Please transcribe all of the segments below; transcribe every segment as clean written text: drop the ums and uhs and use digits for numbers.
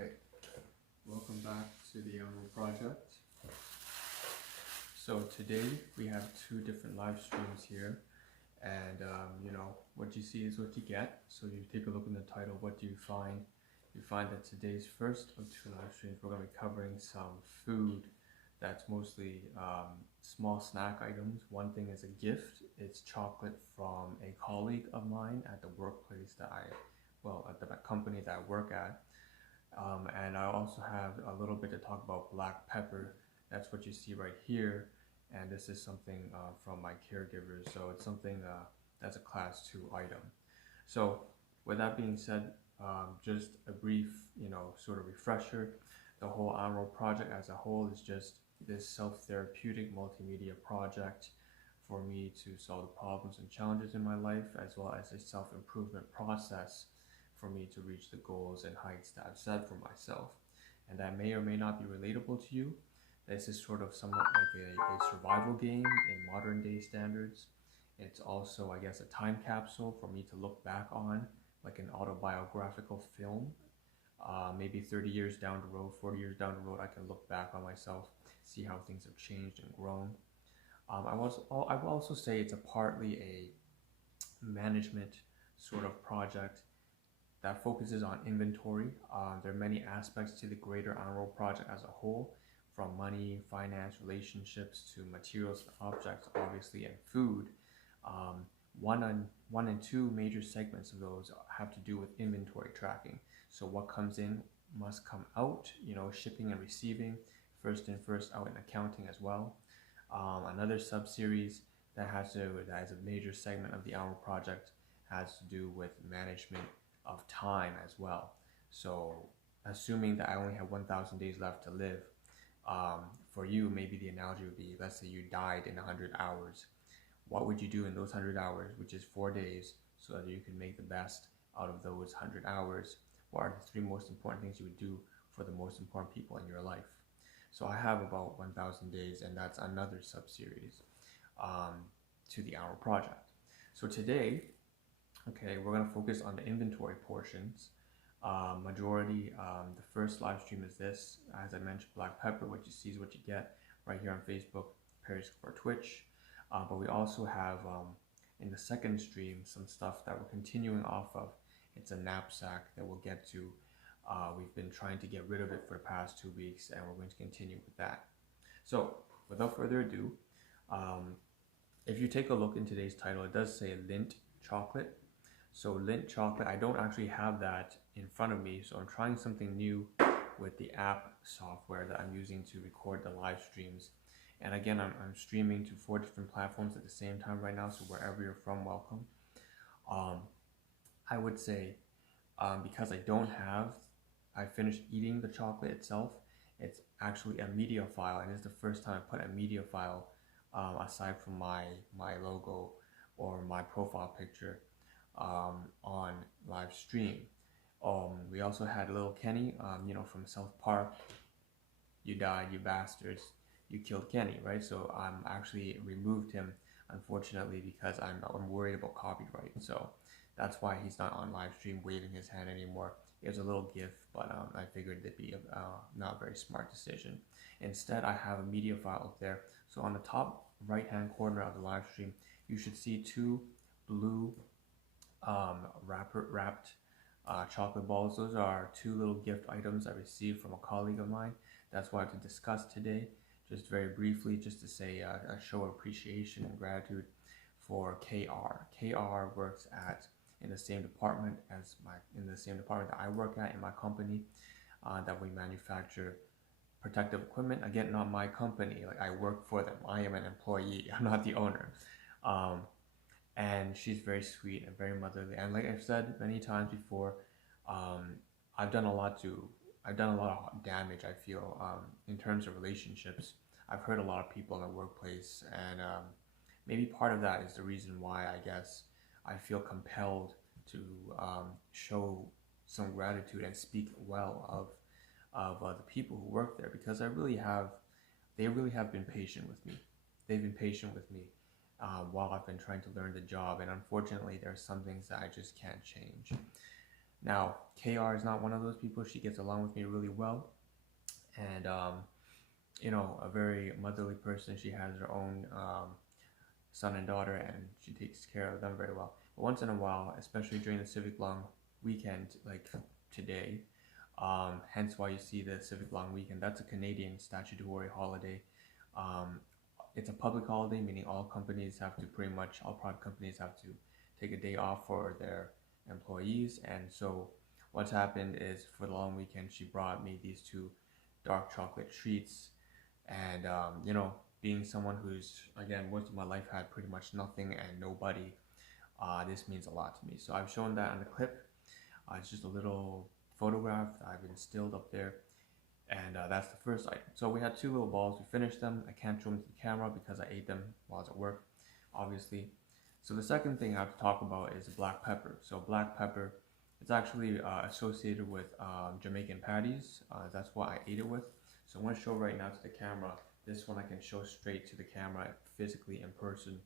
Okay, welcome back to the Ahn Rho Project. So today we have two different live streams here, and what you see is what you get. So you take a look in the title, what do you find? You find that today's first of two live streams, we're going to be covering some food that's mostly small snack items. One thing is a gift. It's chocolate from a colleague of mine at the workplace at the company that I work at. And I also have a little bit to talk about black pepper. That's what you see right here. And this is something from my caregivers. So it's something that's a class 2 item. So with that being said, just a brief, sort of refresher. The whole Ahn Rho Project as a whole is just this self-therapeutic multimedia project for me to solve the problems and challenges in my life, as well as a self-improvement process for me to reach the goals and heights that I've set for myself. And that may or may not be relatable to you. This is sort of somewhat like a survival game in modern day standards. It's also, I guess, a time capsule for me to look back on, like an autobiographical film. Maybe 30 years down the road, 40 years down the road, I can look back on myself, see how things have changed and grown. I will also say it's partly a management sort of project that focuses on inventory. There are many aspects to the greater Ahn Rho Project as a whole, from money, finance, relationships to materials and objects, obviously, and food. One and two major segments of those have to do with inventory tracking. So what comes in must come out, shipping and receiving, first in, first out, and accounting as well. Another sub-series that is a major segment of the Ahn Rho Project has to do with management of time as well. So assuming that I only have 1,000 days left to live, for you, maybe the analogy would be, let's say you died in 100 hours. What would you do in those 100 hours, which is 4 days, so that you can make the best out of those 100 hours? What are the 3 most important things you would do for the most important people in your life? So I have about 1,000 days, and that's another sub-series to the Ahn Rho Project. So today, we're going to focus on the inventory portions. The first live stream is this. As I mentioned, black pepper, what you see is what you get, right here on Facebook, Periscope, or Twitch. But we also have, in the second stream, some stuff that we're continuing off of. It's a knapsack that we'll get to. We've been trying to get rid of it for the past 2 weeks, and we're going to continue with that. So, without further ado, if you take a look in today's title, it does say Lindt chocolate. So Lindt chocolate, I don't actually have that in front of me, so I'm trying something new with the app software that I'm using to record the live streams. And again, I'm streaming to 4 different platforms at the same time right now, so wherever you're from, welcome. I would say, because I finished eating the chocolate itself, it's actually a media file, and it's the first time I put a media file aside from my logo or my profile picture on live stream. We also had little Kenny, from South Park. You died, you bastards. You killed Kenny, right? So actually removed him, unfortunately, because I'm worried about copyright. So that's why he's not on live stream waving his hand anymore. It was a little gif, but I figured it'd be not a very smart decision. Instead, I have a media file up there. So on the top right-hand corner of the live stream, you should see 2 blue wrapped chocolate balls. Those are 2 little gift items I received from a colleague of mine. That's what I have to discuss today, just very briefly, just to say a show of appreciation and gratitude for KR. KR works in the same department that I work at in my company, that we manufacture protective equipment. Again, not my company, like I work for them. I am an employee, I'm not the owner. And she's very sweet and very motherly. And like I've said many times before, I've done a lot of damage, I feel, in terms of relationships. I've hurt a lot of people in the workplace, and maybe part of that is the reason why I guess I feel compelled to show some gratitude and speak well of the people who work there, because they really have been patient with me. They've been patient with me while I've been trying to learn the job, and unfortunately there are some things that I just can't change. Now, KR is not one of those people. She gets along with me really well, and you know, a very motherly person. She has her own son and daughter, and she takes care of them very well. But once in a while, especially during the Civic Long Weekend, like today, hence why you see the Civic Long Weekend. That's a Canadian statutory holiday. It's a public holiday, meaning all companies have to all private companies have to take a day off for their employees. And so what's happened is for the long weekend, she brought me these two dark chocolate treats. And, you know, being someone who's, again, most of my life had pretty much nothing and nobody, this means a lot to me. So I've shown that on the clip. It's just a little photograph that I've instilled up there. And that's the first item. So we had two little balls. We finished them. I can't show them to the camera because I ate them while I was at work, obviously. So the second thing I have to talk about is black pepper. So black pepper, it's actually associated with Jamaican patties. That's what I ate it with. So I'm going to show right now to the camera. This one I can show straight to the camera physically in person.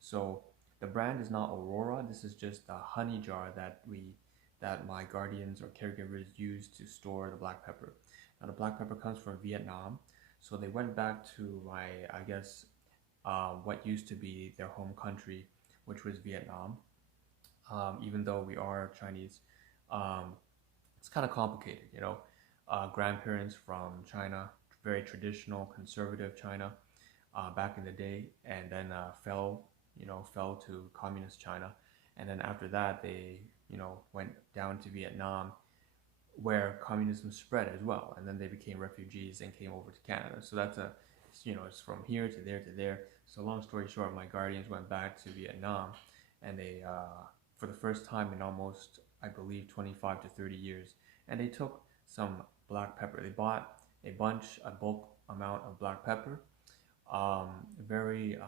So the brand is not Aurora. This is just a honey jar that my guardians or caregivers use to store the black pepper. Now the black pepper comes from Vietnam, so they went back to I guess, what used to be their home country, which was Vietnam. Even though we are Chinese, it's kind of complicated, you know. Grandparents from China, very traditional, conservative China, back in the day, and then fell to communist China, and then after that they, you know, went down to Vietnam, where communism spread as well, and then they became refugees and came over to Canada. So that's it's from here to there to there. So long story short, my guardians went back to Vietnam, and they, for the first time in almost, I believe, 25 to 30 years, and they took some black pepper. They bought a bulk amount of black pepper, very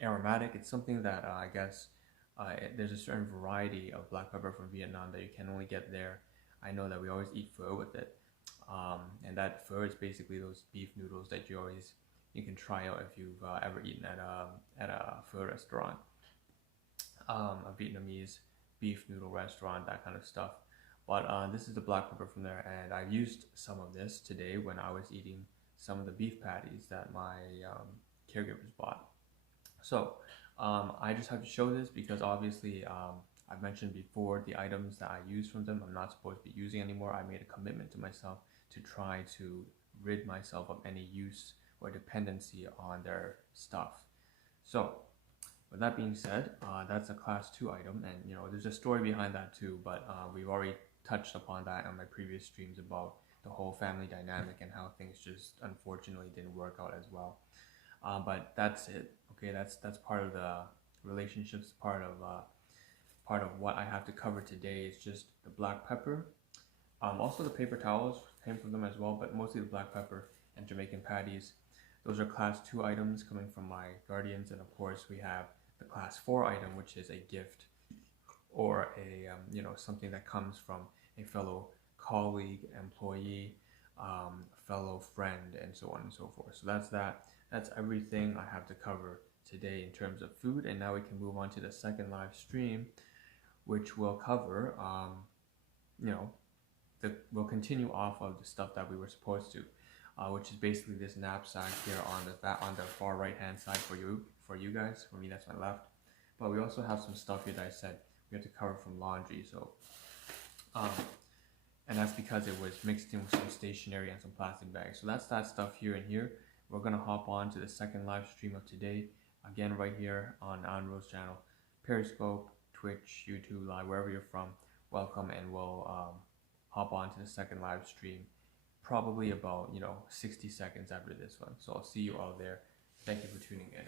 aromatic. It's something that I guess there's a certain variety of black pepper from Vietnam that you can only get there. I know that we always eat pho with it, and that pho is basically those beef noodles that you can try out if you've ever eaten at a pho restaurant, a Vietnamese beef noodle restaurant, that kind of stuff. But this is the black pepper from there, and I used some of this today when I was eating some of the beef patties that my caregivers bought. So I just have to show this because obviously I've mentioned before the items that I use from them I'm not supposed to be using anymore. I made a commitment to myself to try to rid myself of any use or dependency on their stuff. So with that being said, that's a class 2 item, and you know there's a story behind that too, but we've already touched upon that on my previous streams about the whole family dynamic and how things just unfortunately didn't work out as well. But that's it. Okay, that's part of the relationships, part of what I have to cover today is just the black pepper. Also the paper towels came from them as well, but mostly the black pepper and Jamaican patties. Those are class 2 items coming from my guardians, and of course we have the class 4 item, which is a gift or a something that comes from a fellow colleague, employee, fellow friend, and so on and so forth. So that's that. That's everything I have to cover today in terms of food, and now we can move on to the second live stream, which will cover, we'll continue off of the stuff that we were supposed to, which is basically this knapsack here on the far right hand side for you guys. For me, that's my left. But we also have some stuff here that I said we have to cover from laundry. So, and that's because it was mixed in with some stationery and some plastic bags. So that's that stuff here and here. We're gonna hop on to the second live stream of today, again right here on Ahn Rho's channel, Periscope, Twitch, YouTube Live, wherever you're from. Welcome, and we'll hop on to the second live stream, probably about 60 seconds after this one. So I'll see you all there. Thank you for tuning in.